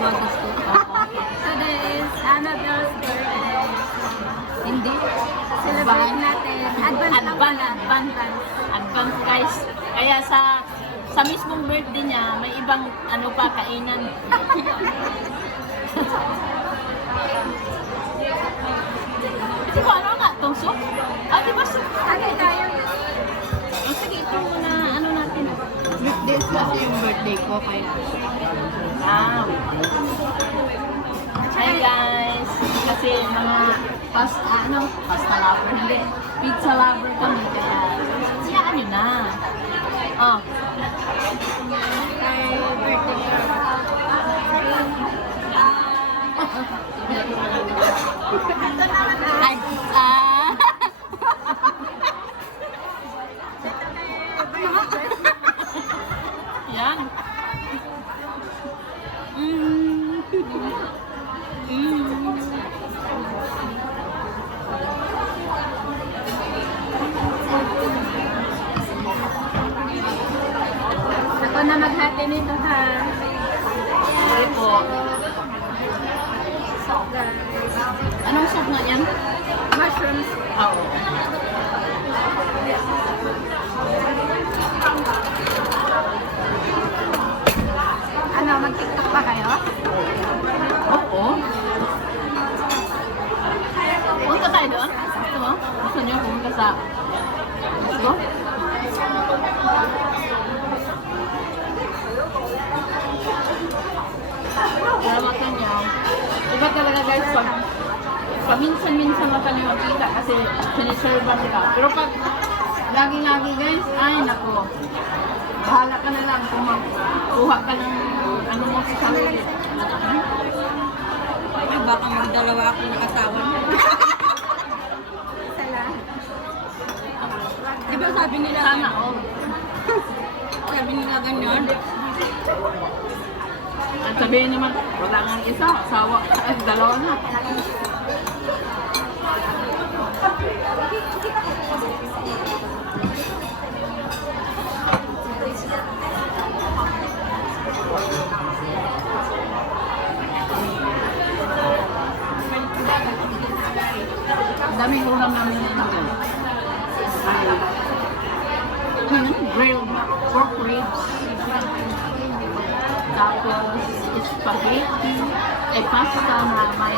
August 2. Today is Annabelle's birthday. Hindi. Celebrate natin. Advance lang pala. Advance guys. Kaya sa mismong birthday niya, may ibang ano pa kainan. Kasi kung ano nga, itong soup? Ah, di ba soup? Tagay tayo. Oh, sige, ito muna, ano natin. This kasi yung birthday ko, kaya. Ah, hi guys! Kasi mga pasta lover, hindi. Pizza lover kami, kaya siyaan nyo na. Oh. Ay, birthday ko. Ay, Yan. Ako na maghati nito ha. Sorry po. Anong soup nga yan? Mushrooms. Oo. Ano, mag-tiktok ba kayo? Oo. Punta tayo doon? Gusto mo? Gusto niyo pumunta sa... Let's go? Salamatan niya. Iba talaga guys, pag paminsan-minsan na kami makita kasi siniservan ka. Pero pag lagi-lagi guys, ay nako. Bahala ka na lang kung kuha ka ng ano mo sa sarili. ay, baka magdalawa ako ng asawa. Isa lang. Di ba sabi nila, Sana all. sabi nila ganyan? At sabihin naman, wala nga isa, asawa, ay dalawa na. Daming ulam namin nito guys. Ay, grilled pork ribs. Tapos, spaghetti, pasta na may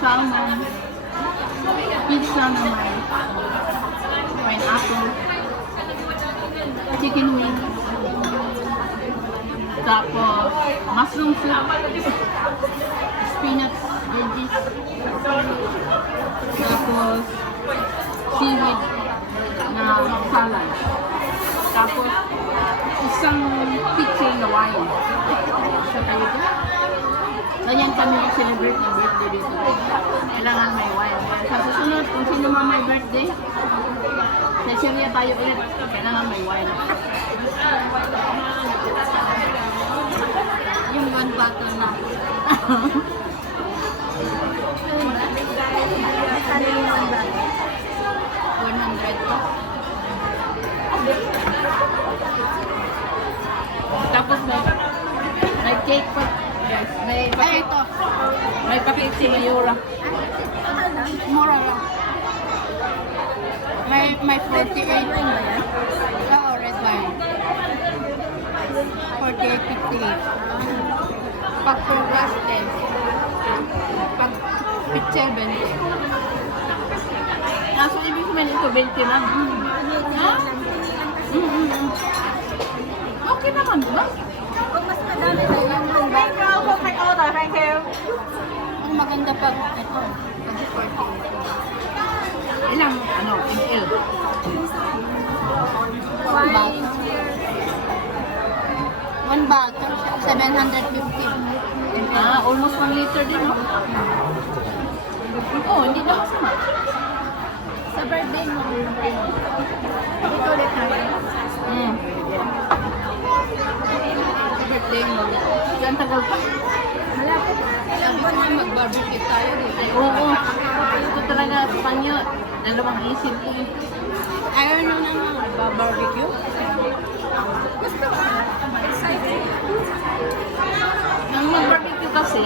salmon, pizza na may pineapple, chicken wing, tapos mushroom soup, spinach, veggies, tapos seaweed na salad. Tapos, isang pitcher na wine. Sa kayo dyan. Ganyan kami celebrate ng birthday dito. Kailangan may wine. Kaya sa susunod, kung sino man may birthday, sa Syria tayo ulit, kailangan may wine. Yung one bottle na. Ano yung one bag? 100 pa. Tapos may cake pa. Yes, may Ay, pakit. ito. May pakit si Mayura. Mura lang. May 48. Oo, red wine. 48.58. Pag for glass 10. Pag pitcher 20. So, ibig sabihin ito, 20 lang. Ha? Okay naman, di ba? Kung mas madami na yan, Thank you for my order. Thank you. Ang maganda pag ito. Pag 48. Ilang, ml? wine. One bottle, 750. Almost 1 liter din, no? Oo, hindi na masama. Sa birthday mo. Ito ulit tayo. Birthday mo. Yan, tagal pa. Malapit. Ilang buwan na mag-barbecue tayo dito. Oo. Ito talaga, panyo. Dalawang isip ko eh. Ayaw nyo na mag-barbecue? Gusto ka? Excited. Nang mag-barbecue kasi,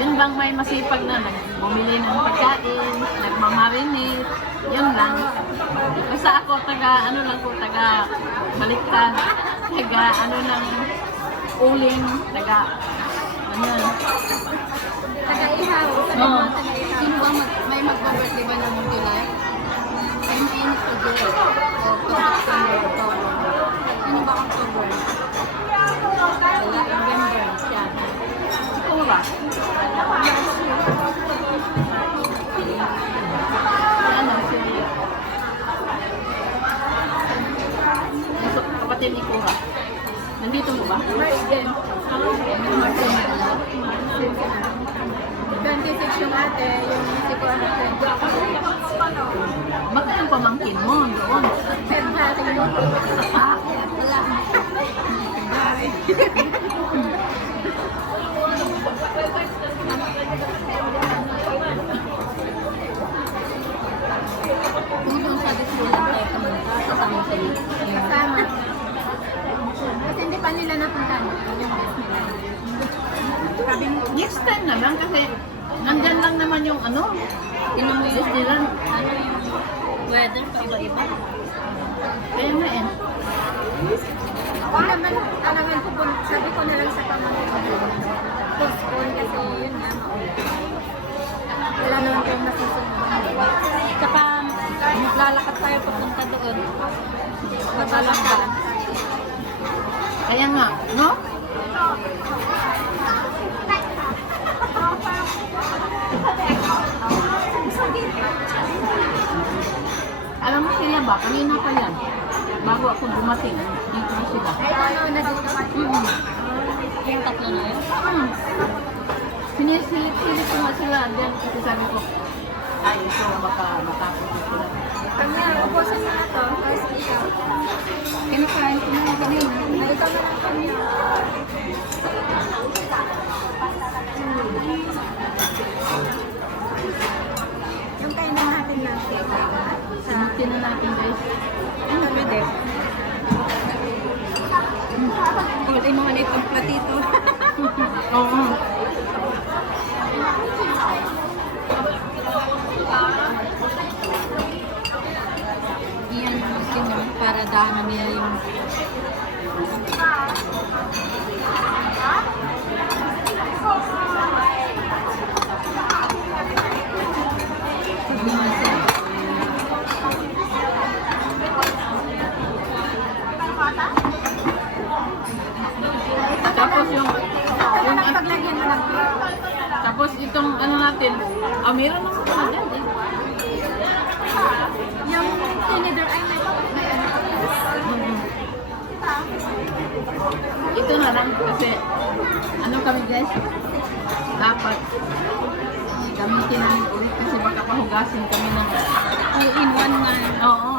yun bang may masipag na bumili ng pagkain, nagmamarinate, yun lang. Basta ako, taga baliktad, ng uling, Taga-ihaw. Oo. Sino ba may mag-birthday ba ng July? I'm in October. Sino ba October? November siya. Ikaw ba? Kapatid ni Kuha. Nandito mo ba? March din. 26 yung ate, yung si ko ano, 20. Bakit yung pamangkin mo doon? February. Wala. Kung doon sa Disneyland tayo kamunta, kasama sila. Kasama. Kasi hindi pa nila napuntahan yung Disneyland. Sabi mo, next time na lang kasi nandyan lang naman yung Disneyland. Weather pa iba-iba. Kaya nga eh. Ako naman, talagang sabi ko na lang sa pamangkin ko. Postpone kasi yun nga. Wala naman kayong masusunod. Saka, maglalakad tayo papunta doon. Maglalakad. Kaya nga, no? Alam mo sila ba? Kanina pa yan. Bago ako dumating, dito na sila. Ay, ano, nandito ka. Yung tatlo na yun. Sinisilip ko nga sila. Then, kasi sabi ko, ay, ito, baka matapos na sila. Kanya, ubusin mo na to. Tapos ikaw. Kinakain ko na kanina. Nalito na lang kanya. Yung kain na natin lang. Sinutin na natin, guys. Ano, pwede? Kulay mo nga na itong platito. Oo. Iyan yung sino para daanan niya yung Tapos paglagyan mo lang. tapos itong natin, meron naman pala dyan eh. Yung tinidor ay may Ito na lang kasi kami guys, dapat gamitin namin ulit kasi baka pahugasin kami ng all-in-one na. oo.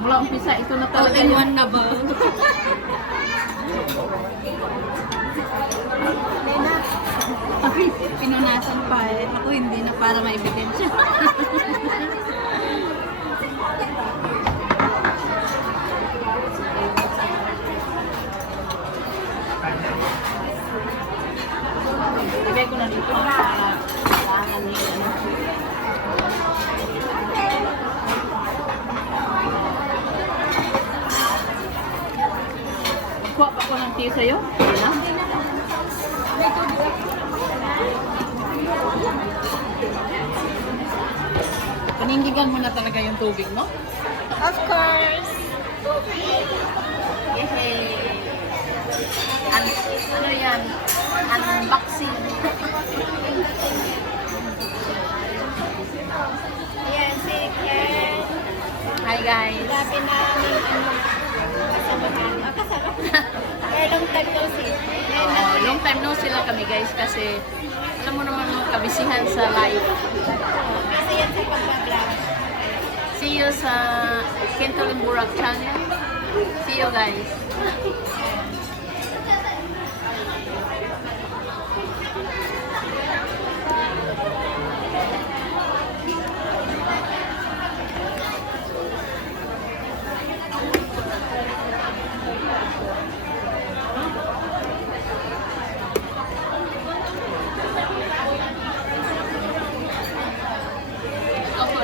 Mula umpisa, ito na talaga All-in-one na ba? Pinunasan pa eh. Ako hindi na para maibigensya. Lagay ko na dito para kailangan ni Kuha pa ko ng tea sa'yo? Wala? Panindigan mo na talaga yung tubig mo? Of course. Yehey! Ano yan? Unboxing. Ayan, si Ken. Hi guys! Sabi namin kasama. Long time no see. Long time no sila kami guys kasi alam mo naman yung kabisihan sa live. Kasi yan sa pag-vlog. See you sa Kento Limburak channel. See you guys.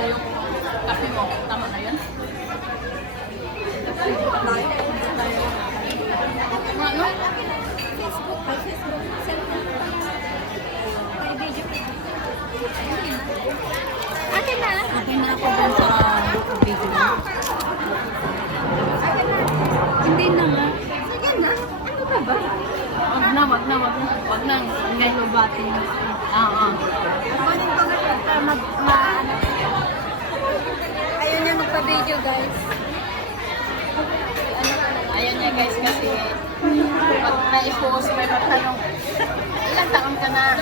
yung kape mo. Tama na yun? Ano? Facebook, by Facebook. May video. Akin na. Akin na ako dun sa video mo. Hindi na nga. Sige na. Ano ka ba? Wag na. Wag na. Ngay lubatin. Oo. Kunin ko na para ano. Ayaw niya magpa-video, guys. Ayun niya guys kasi pag na-post may magtanong, ilang taon ka na?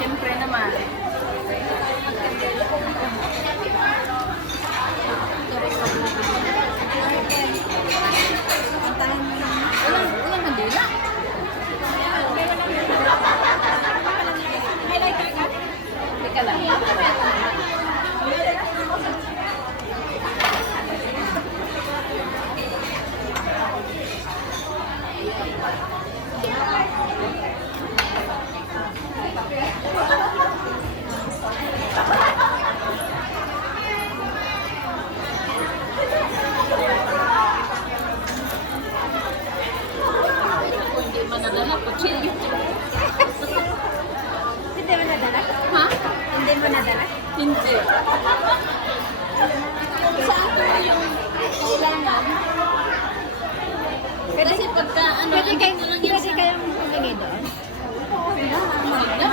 Siyempre naman. Ilang kandila? Teka lang. Hindi man nadala, kutsilyo. Hindi mo nadala? Ha? Hindi mo nadala? Hindi. Saan ko yung kailangan? Kasi pagka ano, Pwede andito lang yan sa... kayong humingi doon? Wag na.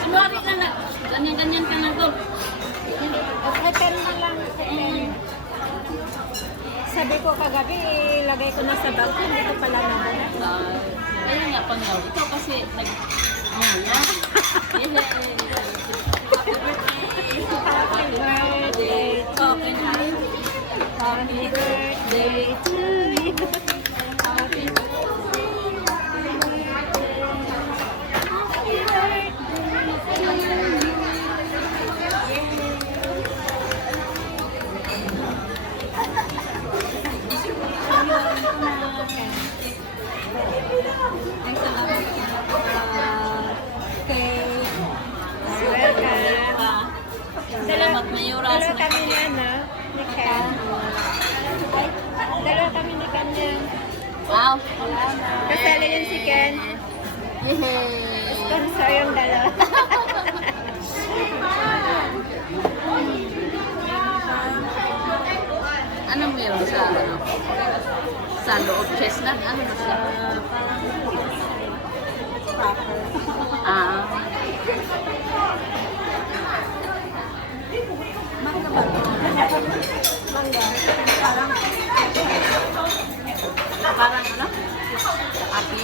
Sumari ka na. Ganyan-ganyan ka na to. Return na lang. Sabi ko kagabi, ilagay ko na sa bag ko, hindi ko pala nadala. Ayun nga pang yaw. Ikaw kasi nag... Yan. Happy birthday to you. Happy birthday to you. Happy birthday. Happy birthday to Ay, salamat kay Salamat, Mayura. Dalawa kami na, no? Ni Ken. Ay, dalawa kami ni Ken yan. Wow. Kasali yun si Ken. Yay. Sponsor yung dalawa. Anong meron sa ano? Sa loob chestnut? Ano na siya? Ah. Mangga ba? Mangga. Parang Parang ano? Api?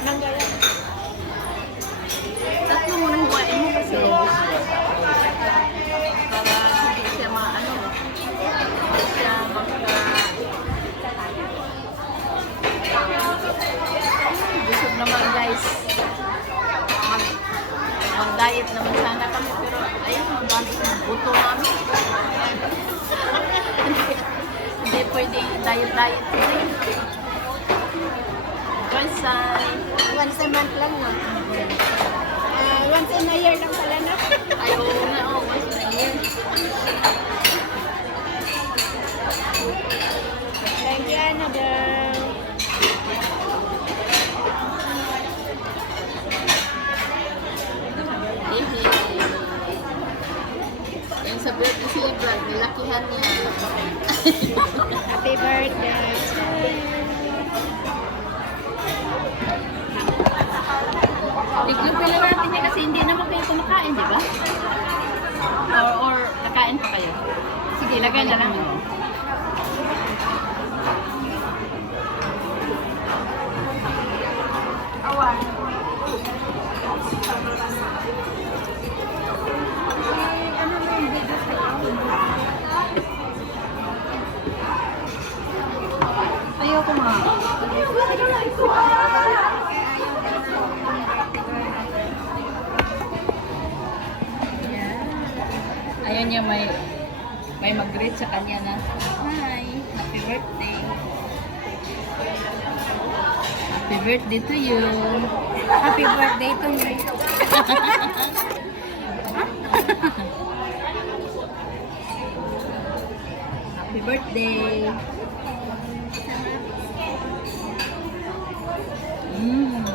mangga yan. Tatlo mo nang huwain mo kasi para hindi siya ano, hindi siya busog naman guys. Mag-diet naman sana kami pero ayun, magbalik ng buto namin. Hindi pwede diet-diet. Guys, Once a month lang, no? Once in a year lang pala, no? ayaw na, once a year. Thank you, Annabelle. Yung sa birthday celebrant, nilakihan niya. Happy birthday to you. Iglumpin lang natin niya kasi hindi naman kayo kumakain, di ba? Or nakain pa kayo? Sige, lagay na lang. Awan. Ano mo yung video sa Ayoko nga. Ayun niya may mag-greet sa kanya na, hi, happy birthday. Happy birthday to you. Happy birthday to me. birthday. Mm.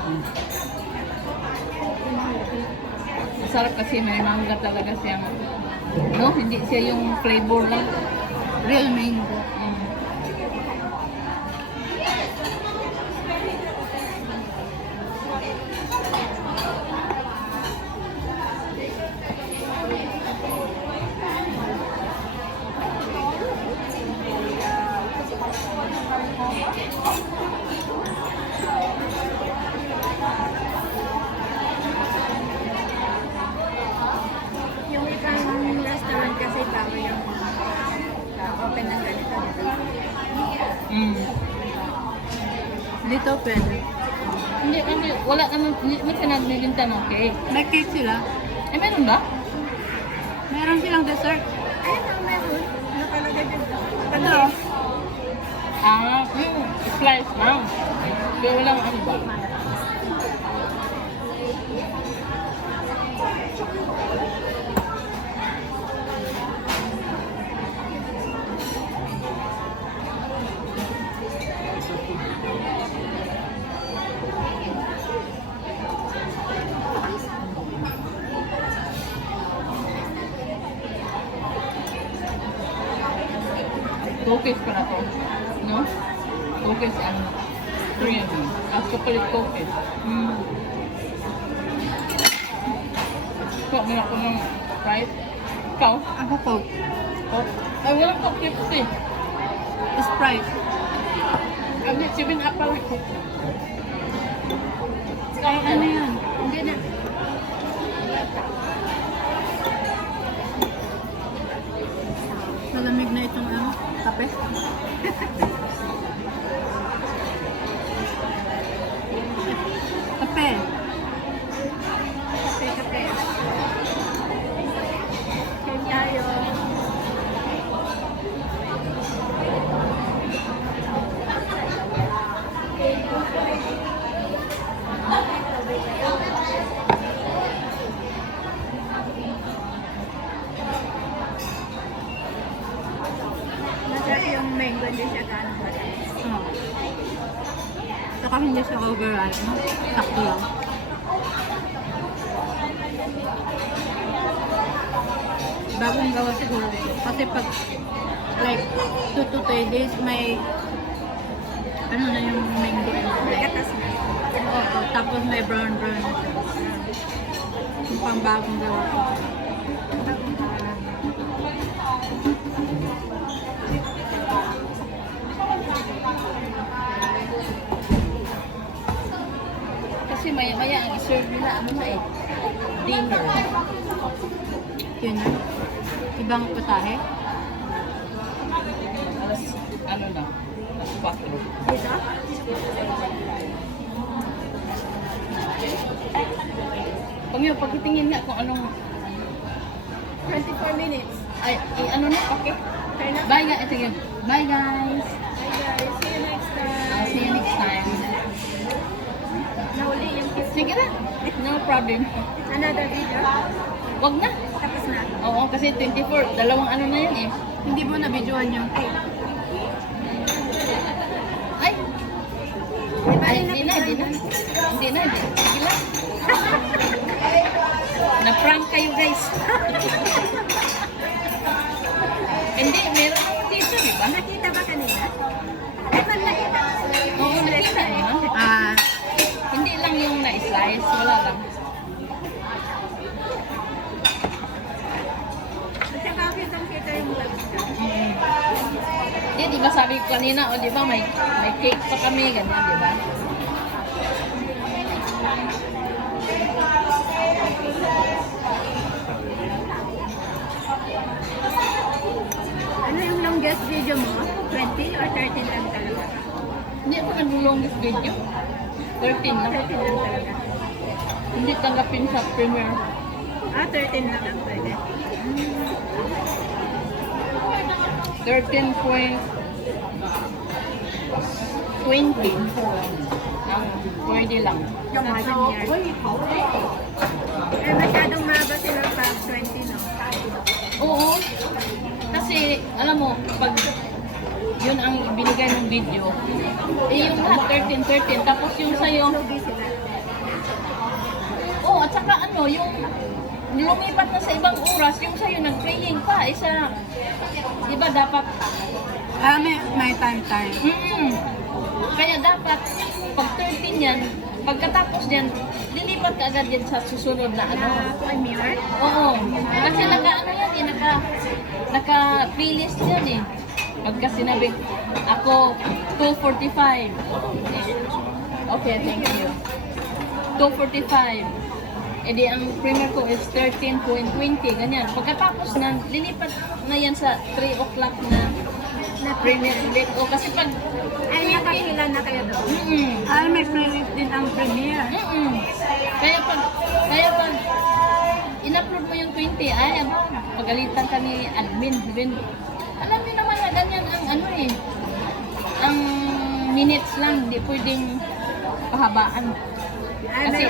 Masarap kasi may mangga talaga siyang, no? Hindi siya yung flavor lang. Real mango. Mm. Yung ibang restaurant kasi bago yung open ng ganito. Mm. Dito pwede. Hindi, wala naman, hindi naman siya nagbibinta ng cake. May cake sila. Eh, meron ba? Meron silang dessert. Ayun ang meron. Nakalagay dito. Ano? Yung slice lang. Pero walang ano ba? Cookies pa na to. No? Cookies and cream. Chocolate cookies. Mm. Kuha mo na ako ng fries. Ikaw? Ako Coke. Oh. Ay, walang cookies eh. Sprite. Hindi, 7-up pa rin. Ano yan? Hindi na. Malamig na itong ano, kape. Kape. Kape. Kain tayo. Masarap yung mango, hindi siya gano'ng matamis. Saka hindi siya overripe, no? Sakto lang. Bagong gawa siguro ito. Kasi pag like 2 to 3 days may ano na yung mango and like, oo, tapos may brown na siya. Yung pang bagong gawa ko. Kasi maya-maya ang i-serve nila ano na eh. Dinner. Yun na. Ibang putahe. Alas, ano na? Alas 4. Dito? Pag yun, pagkitingin nga kung anong, 24 minutes. ay, ano na, okay? Kaya na? Bye guys. Sige. Bye guys. Bye guys. See you next time. I'll see you next time. Nahuli yung kiss. Sige na. No problem. Another video. Wag na. Tapos na. Oo, kasi 24. Dalawang ano na yan eh. Hindi mo na-videoan yung cake. Ay! Diba Ay, yung hindi na. Sige lang. Na-prank kayo guys. Hindi, meron ako dito, di ba? Nakita ba kanina? Ay, man nakita. Oo, nakita naman. Hindi lang yung na-slice, wala lang. At saka kitang-kita yung lagsta. Hindi, di ba sabi ko kanina, o di ba may cake pa kami, ganyan, di ba? Ano yung longest video mo? 20 or 13 lang talaga? Hindi ako nag-longest video. 13 lang. 13 lang talaga. Hindi tanggapin sa premiere. 13 lang ang pwede. 13.20 ang pwede lang. Eh, masyadong mahaba sila pag 20, no? Oo. Kasi, alam mo, pag yun ang binigay ng video. Eh, yung lahat 13. Tapos yung sa'yo, Lugi sila. oh, at saka ano, yung lumipat na sa ibang oras, yung sa'yo nag-praying pa. Isa, di ba dapat, May time. kaya dapat, pag 13 yan, pagkatapos yan, lilipat ka agad yan sa susunod na ano. Premiere? Oo. Kasi naka-ano yan eh, naka-playlist yan eh. Pagka sinabi, ako 2:45. Okay, thank you. 2:45. E di ang premiere ko is 13:20, ganyan. Pagkatapos na, lilipat na yan sa 3 o'clock na premiere ulit. O kasi pag, Ay, nakakila na kayo doon. May playlist din ang premiere. Kaya pag in-upload mo yung 20, ay, pagalitan ka ni admin. Alam niyo naman na ganyan ang ano eh. Ang minutes lang, hindi pwedeng pahabaan. Kasi,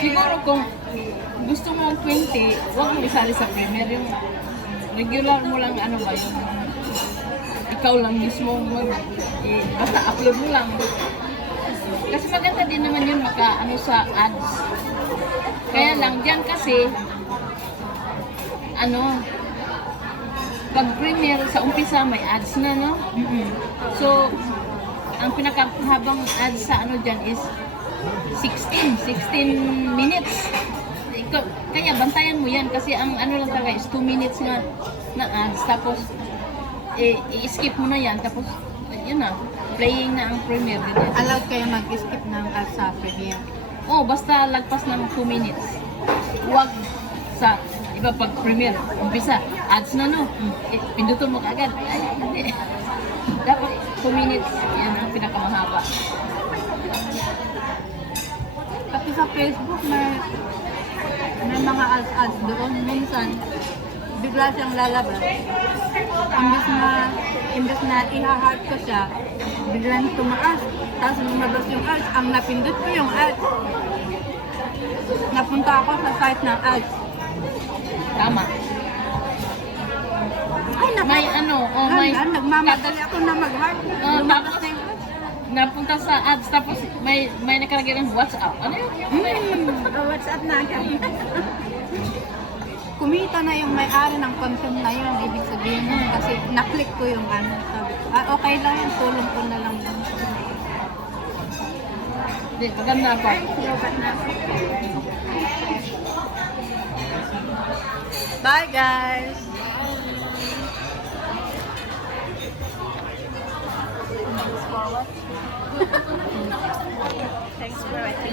siguro kung gusto mo ang 20, huwag mo isali sa premiere. Yung regular mo lang, ano ba yung ikaw lang mismo basta upload mo lang. Kasi maganda din naman yun ano sa ads. Kaya lang dyan kasi ano pag premiere sa umpisa may ads na, no? So ang pinakahabang ads sa ano dyan is 16 minutes. Kaya bantayan mo yan kasi ang ano lang talaga is 2 minutes na ads, tapos i-skip mo na yan, tapos yun na, playing na ang premiere din. Allowed kayo mag-skip ng ads sa premiere. Oh, basta lagpas ng 2 minutes. Huwag sa, iba pag premiere, umpisa, ads na, no? Pindutin mo kaagad. Ay, hindi. Dapat 2 minutes, yan ang pinakamahaba. Pati sa Facebook may mga ads doon. Minsan, bigla siyang lalabas. Imbes na i-heart ko siya, biglang tumaas. Tapos lumabas yung ads. Ang napindot ko yung ads. Napunta ako sa site ng ads. Tama. Ay, May ano, may... nagmamadali ako na mag-heart. Lumabas na yung ads. Napunta sa ads, tapos may nakalagay ng WhatsApp. Ano yun? WhatsApp na agad. Kumita na yung may-ari ng content na yun, ibig sabihin nun, kasi na-click ko yung ano, sabi ko, okay lang yun, tulong ko na lang yun. Hindi, maganda pa. Bye guys! Thanks for watching.